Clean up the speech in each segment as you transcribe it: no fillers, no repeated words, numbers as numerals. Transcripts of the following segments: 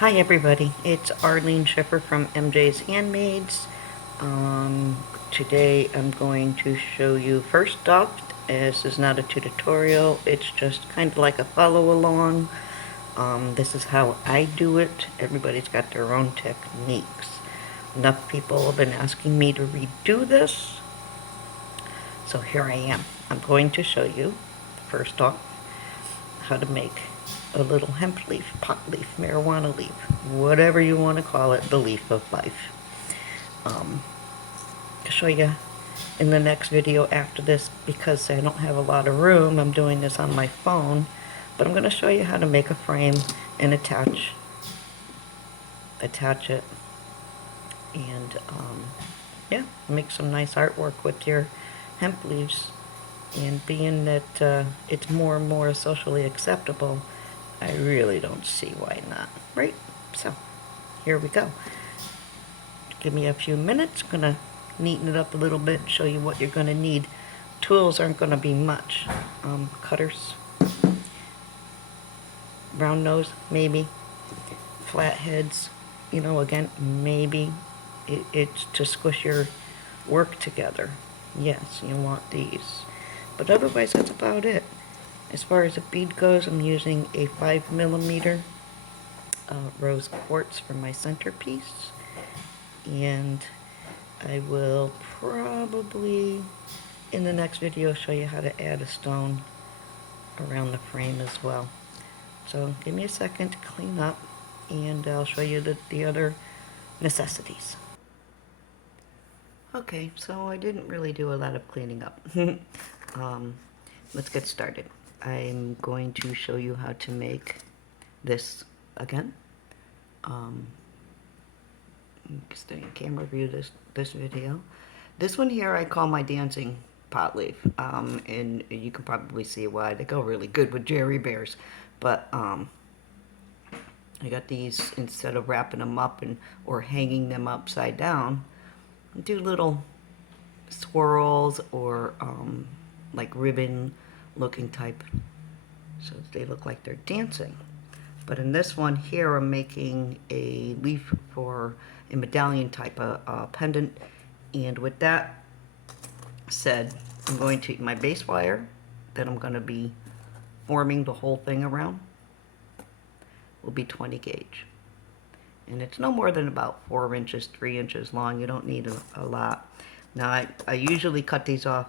Hi everybody, it's Arlene Schiffer from MJ's Handmaids. Today I'm going to show you first off, this is not a tutorial, it's just kind of like a follow along. This is how I do it. Everybody's got their own techniques. Enough people have been asking me to redo this, so here I am. I'm going to show you, first off, how to make a little hemp leaf, pot leaf, marijuana leaf, whatever you want to call it, the leaf of life. I'll show you in the next video after this because I don't have a lot of room. I'm doing this on my phone, but I'm going to show you how to make a frame and attach it, and yeah, make some nice artwork with your hemp leaves. And being that it's more and more socially acceptable, I really don't see why not, right? So, here we go. Give me a few minutes. I'm gonna neaten it up a little bit, show you what you're gonna need. Tools aren't gonna be much. Cutters, round nose, maybe. Flat heads, you know, again, maybe. It's to squish your work together. Yes, you want these. But otherwise, that's about it. As far as a bead goes, I'm using a 5mm rose quartz for my centerpiece. And I will probably, in the next video, show you how to add a stone around the frame as well. So give me a second to clean up, and I'll show you the other necessities. Okay, so I didn't really do a lot of cleaning up. Let's get started. I'm going to show you how to make this again. Stay in camera view this video. This one here I call my dancing pot leaf, and you can probably see why. They go really good with Jerry Bears, but I got these, instead of wrapping them up or hanging them upside down, do little swirls or like ribbon looking type, so they look like they're dancing. But in this one here, I'm making a leaf for a medallion type of pendant. And with that said, I'm going to, my base wire that I'm going to be forming the whole thing around will be 20 gauge. And it's no more than about 4 inches, 3 inches long. You don't need a lot. Now, I usually cut these off.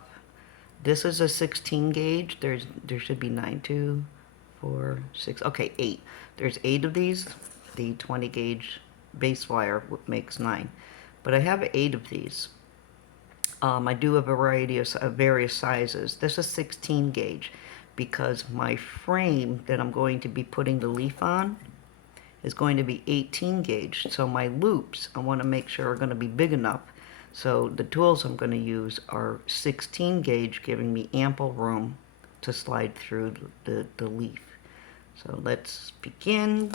This is a 16 gauge. There should be 9, 2, 4, 6, okay, 8. There's 8 of these. The 20 gauge base wire makes 9. But I have 8 of these. I do a variety of various sizes. This is 16 gauge because my frame that I'm going to be putting the leaf on is going to be 18 gauge. So my loops, I want to make sure are going to be big enough. So the tools I'm going to use are 16 gauge, giving me ample room to slide through the leaf. So let's begin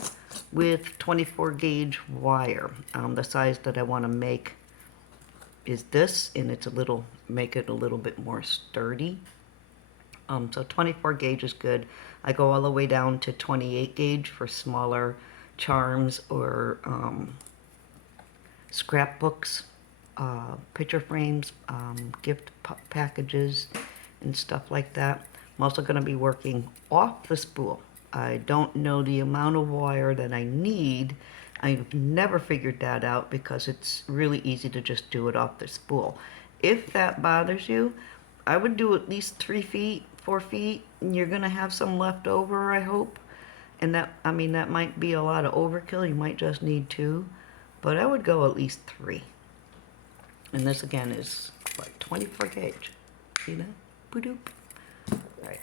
with 24 gauge wire. The size that I want to make is this, and it's make it a little bit more sturdy. So 24 gauge is good. I go all the way down to 28 gauge for smaller charms or scrapbooks, picture frames, gift packages, and stuff like that. I'm also going to be working off the spool. I don't know the amount of wire that I need. I've never figured that out because it's really easy to just do it off the spool. If that bothers you, I would do at least 3 feet, 4 feet, and you're going to have some left over, I hope. And that, I mean, that might be a lot of overkill. You might just need 2, but I would go at least 3. And this again is what, 24 gauge. See that? Boop. All right.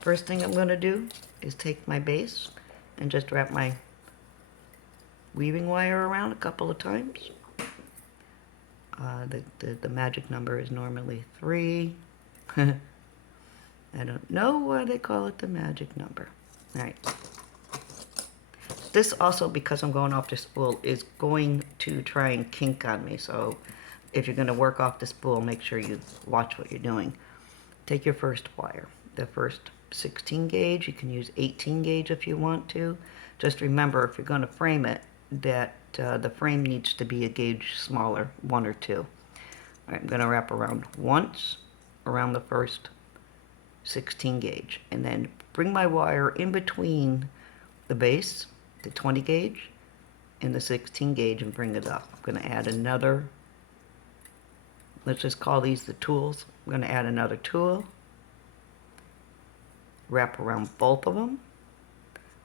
First thing I'm going to do is take my base and just wrap my weaving wire around a couple of times. The magic number is normally 3. I don't know why they call it the magic number. All right. This also, because I'm going off the spool, is going to try and kink on me. So if you're going to work off the spool, make sure you watch what you're doing. Take your first wire, the first 16 gauge. You can use 18 gauge if you want to. Just remember, if you're going to frame it, that the frame needs to be a gauge smaller, 1 or 2. All right, I'm going to wrap around once around the first 16 gauge, and then bring my wire in between the base, the 20 gauge, and the 16 gauge, and bring it up. I'm going to add another, let's just call these the tools. I'm going to add another tool, wrap around both of them,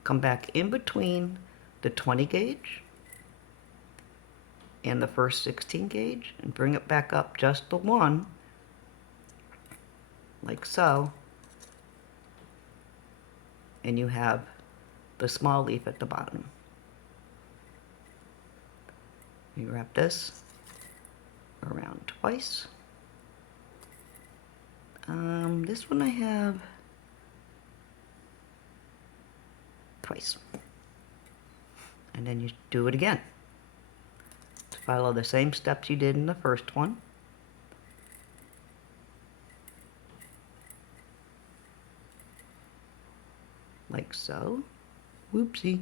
come back in between the 20 gauge and the first 16 gauge, and bring it back up just the one, like so, and you have the small leaf at the bottom. You wrap this around twice. This one I have twice. And then you do it again. Follow the same steps you did in the first one. Like so. Whoopsie.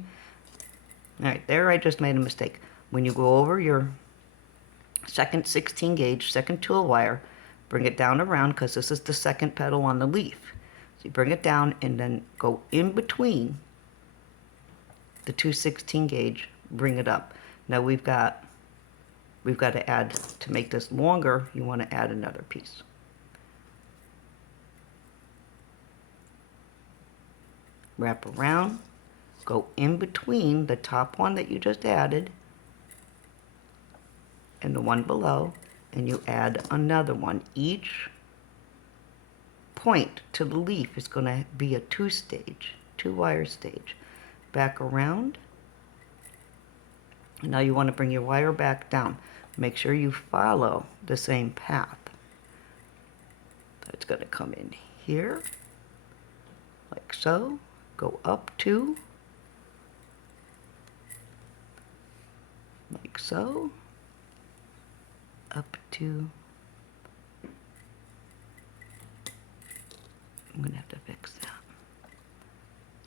Alright, there I just made a mistake. When you go over your second 16 gauge, second tool wire, bring it down around, because this is the second petal on the leaf. So you bring it down and then go in between the two 16 gauge, bring it up. Now we've got to add, to make this longer, you want to add another piece. Wrap around, go in between the top one that you just added and the one below, and you add another one. Each point to the leaf is going to be a two wire stage. Back around. Now you want to bring your wire back down. Make sure you follow the same path. It's going to come in here, like so. Go up 2, like so. Up 2. I'm going to have to fix that.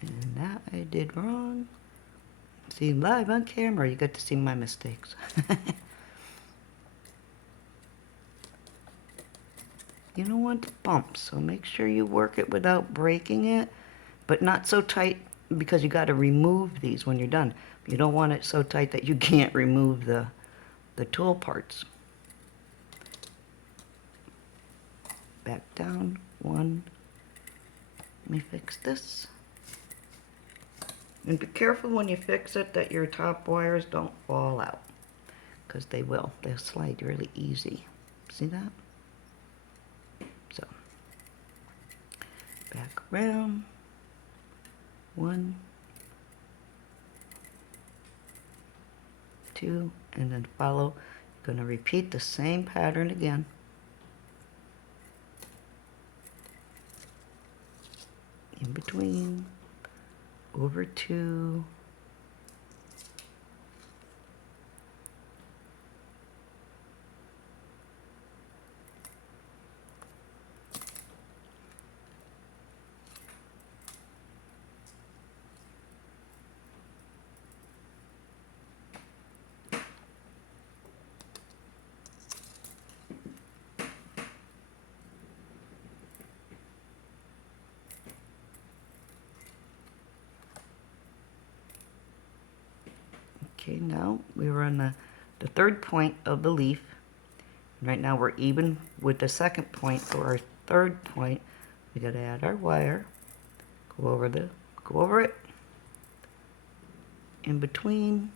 And that I did wrong. See, live on camera, you get to see my mistakes. You don't want to bump, so make sure you work it without breaking it, but not so tight, because you got to remove these when you're done. You don't want it so tight that you can't remove the tool parts. Back down 1. Let me fix this. And be careful when you fix it that your top wires don't fall out, because they will. They'll slide really easy. See that? So, back around. 1, 2, and then follow. You're going to repeat the same pattern again. In between, over 2, okay, now we were on the third point of the leaf. Right now we're even with the second point for our third point. We got to add our wire. Go over it. In between.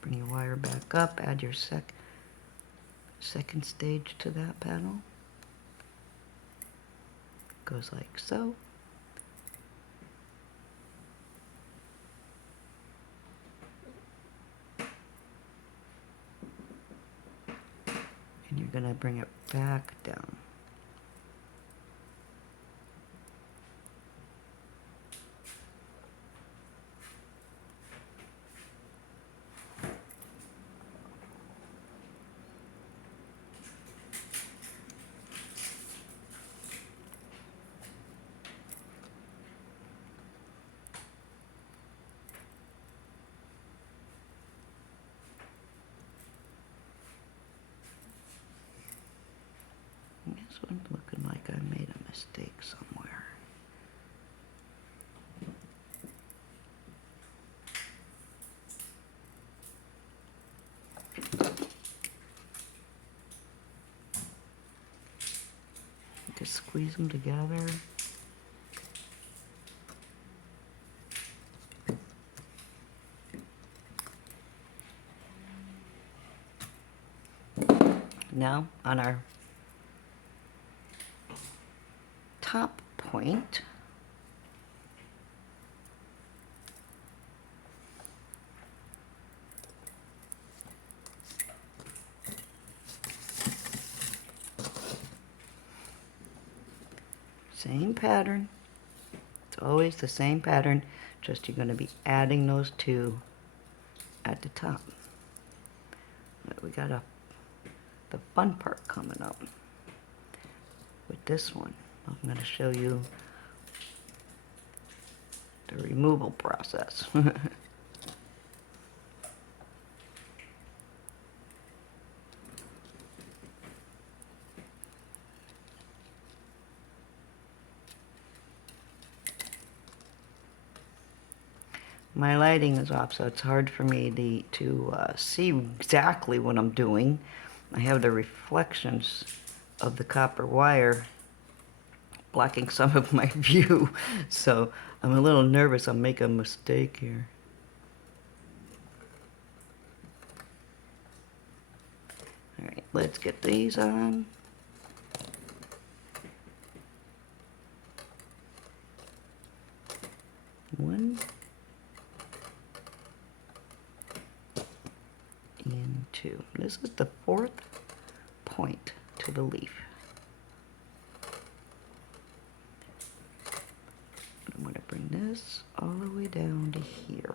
Bring your wire back up. Add your second stage to that panel. Goes like so. And you're going to bring it back down. This one's looking like I made a mistake somewhere. Just squeeze them together. Now on our top point, same pattern. It's always the same pattern, just you're going to be adding those two at the top. But we got the fun part coming up with this one. I'm going to show you the removal process. My lighting is off, so it's hard for me to see exactly what I'm doing. I have the reflections of the copper wire blocking some of my view, so I'm a little nervous I'll make a mistake here. Alright, let's get these on. One. And two. This is the fourth point to the leaf. I'm going to bring this all the way down to here.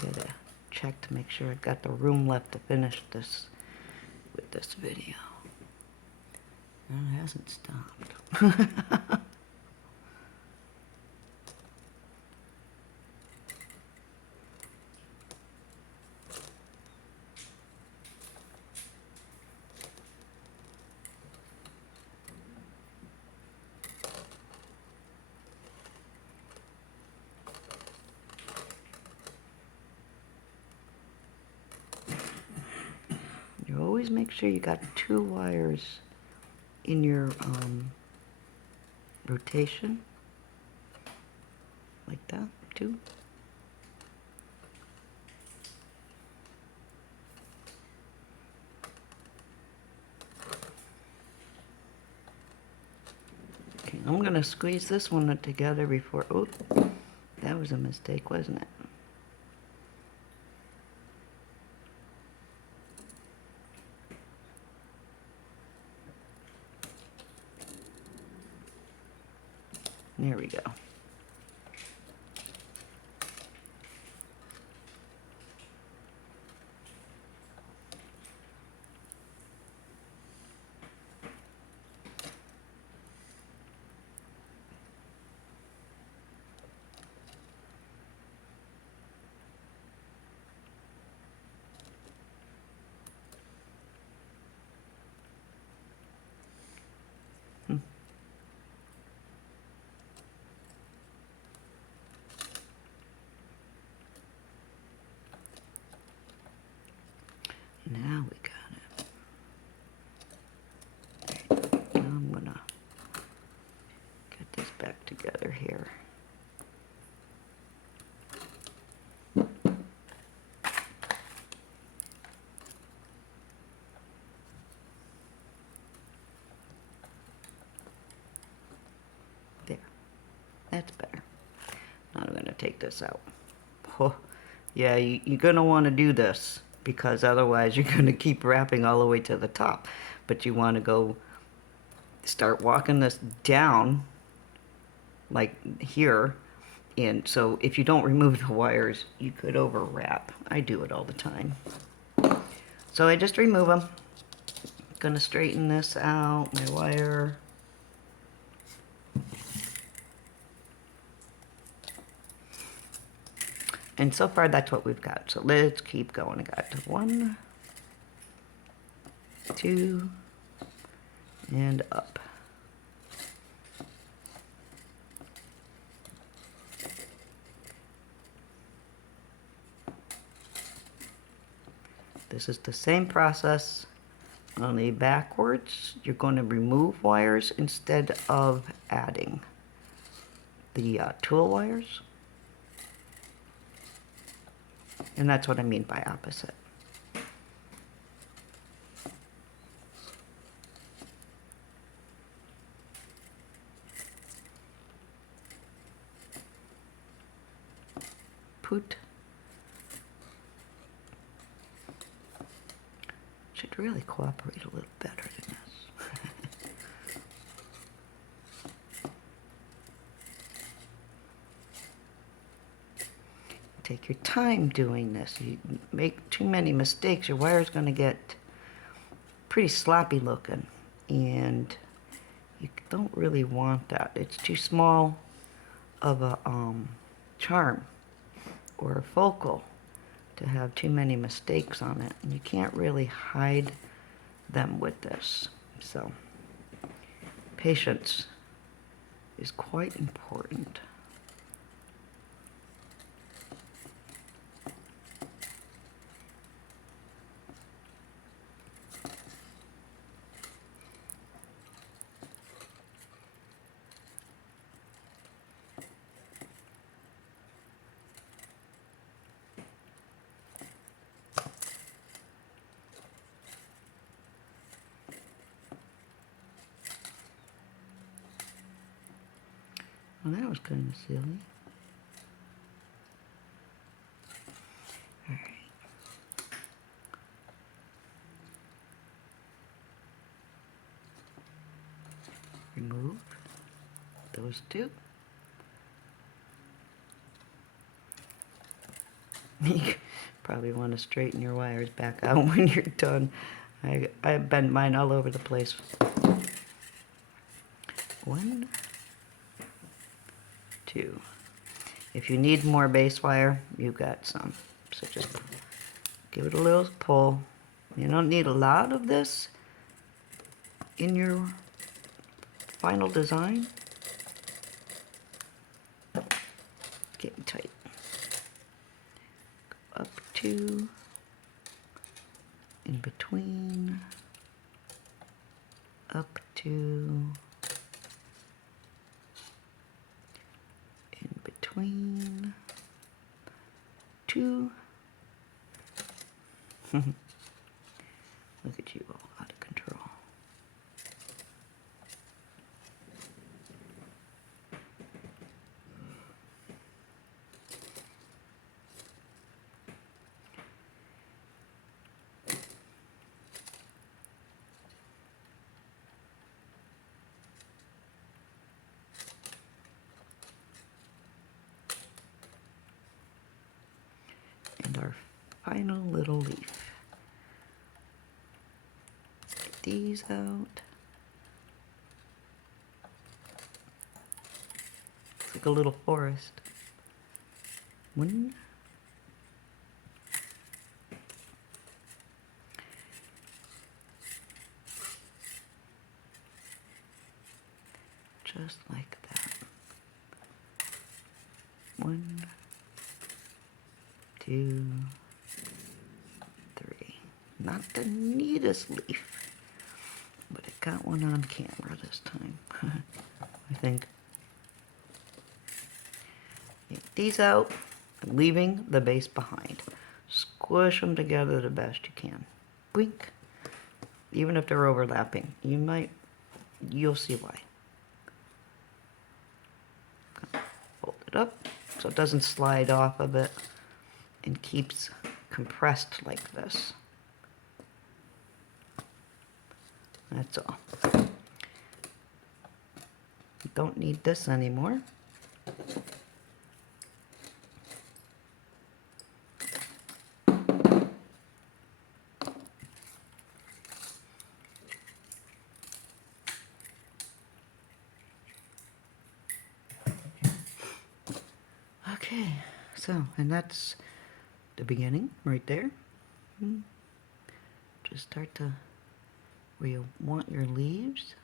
I gotta check to make sure I've got the room left to finish this with this video. No, it hasn't stopped. You always make sure you got two wires in your rotation, like that, two. Okay, I'm gonna squeeze this one together before, oh, that was a mistake, wasn't it? There we go. Now we got it. Now I'm gonna get this back together here. There. That's better. Now I'm gonna take this out. Oh, yeah, you're gonna want to do this, because otherwise you're going to keep wrapping all the way to the top. But you want to go start walking this down like here. And so if you don't remove the wires, you could overwrap. I do it all the time. So I just remove them. Gonna straighten this out, my wire. And so far that's what we've got. So let's keep going. I got 1, 2, and up. This is the same process, only backwards. You're going to remove wires instead of adding the tool wires. And that's what I mean by opposite. Put. Should really cooperate a little better than this. Take your time doing this. You make too many mistakes, your wire's going to get pretty sloppy looking, and you don't really want that. It's too small of a charm or a focal to have too many mistakes on it, and you can't really hide them with this. So patience is quite important. Well, that was kind of silly. All right. Remove those two. You probably want to straighten your wires back out when you're done. I bend mine all over the place. 1, 2. If you need more base wire, you've got some. So just give it a little pull. You don't need a lot of this in your final design. Getting tight. Go up 2, in between, up 2, in between, 2. Look at you, all out of control. And our final little leaf. Get these out. It's like a little forest. 1, just like that. 1, 2, 3. Not the neatest leaf, but I got one on camera this time. I think. Get these out, leaving the base behind. Squish them together the best you can. Blink. Even if they're overlapping, you'll see why. Fold it up so it doesn't slide off of it and keeps compressed like this. That's all. Don't need this anymore. Okay, so, and that's the beginning right there. Just start to where you want your leaves,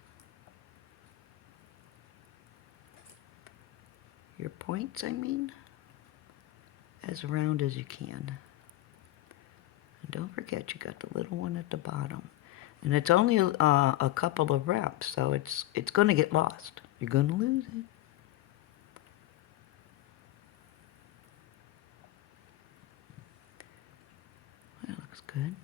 your points, I mean, as round as you can. And don't forget you got the little one at the bottom. And it's only a couple of reps, so it's going to get lost. You're going to lose it. That looks good.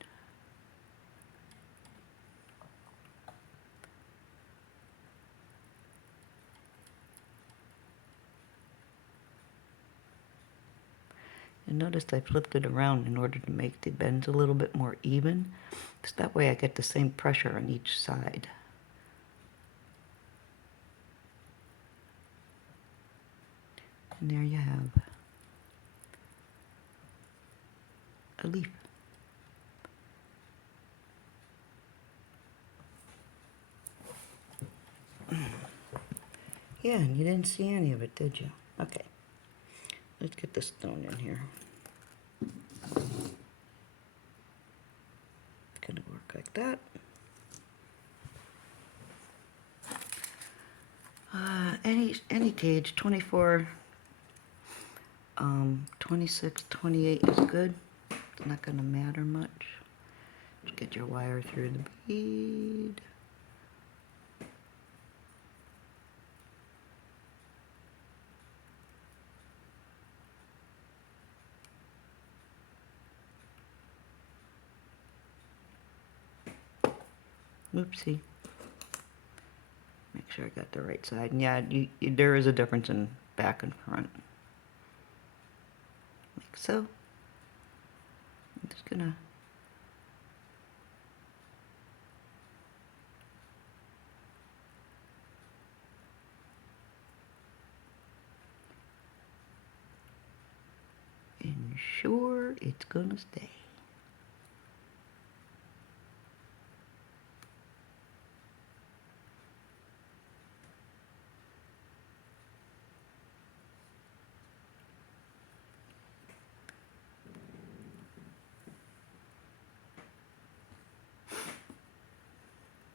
And notice I flipped it around in order to make the bends a little bit more even. So that way I get the same pressure on each side. And there you have a leaf. Yeah, and you didn't see any of it, did you? Okay. Let's get the stone in here. It's gonna work like that. Any gauge, 24, 26, 28 is good. It's not gonna matter much. Just get your wire through the bead. Oopsie. Make sure I got the right side. And yeah, there is a difference in back and front. Like so. I'm just gonna ensure it's gonna stay.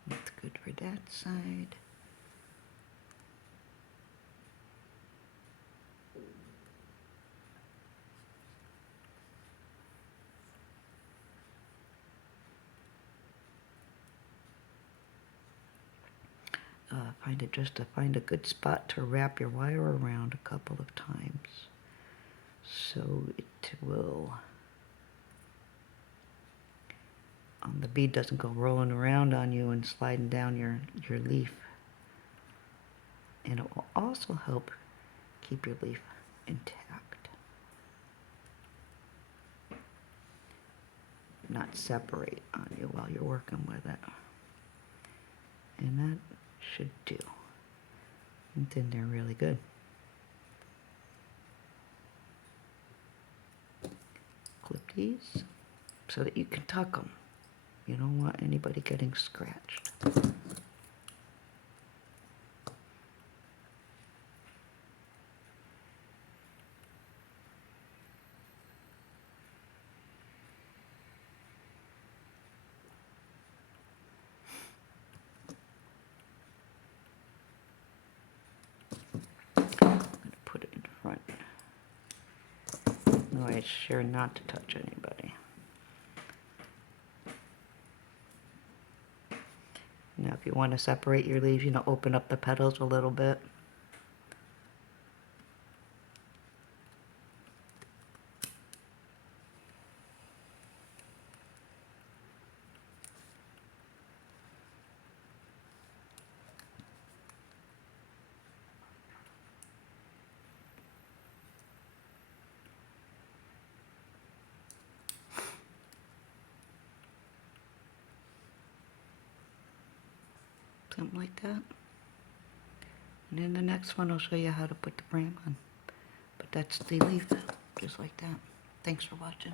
That's good for that side. Find a good spot to wrap your wire around a couple of times, so it will, the bead doesn't go rolling around on you and sliding down your leaf. And it will also help keep your leaf intact, not separate on you while you're working with it. And that should do. And then they're really good. Clip these so that you can tuck them. You don't want anybody getting scratched. No, it's sure not to touch anybody. Now, if you want to separate your leaves, open up the petals a little bit. Something like that. And in the next one, I'll show you how to put the brand on. But that's the leaf, just like that. Thanks for watching.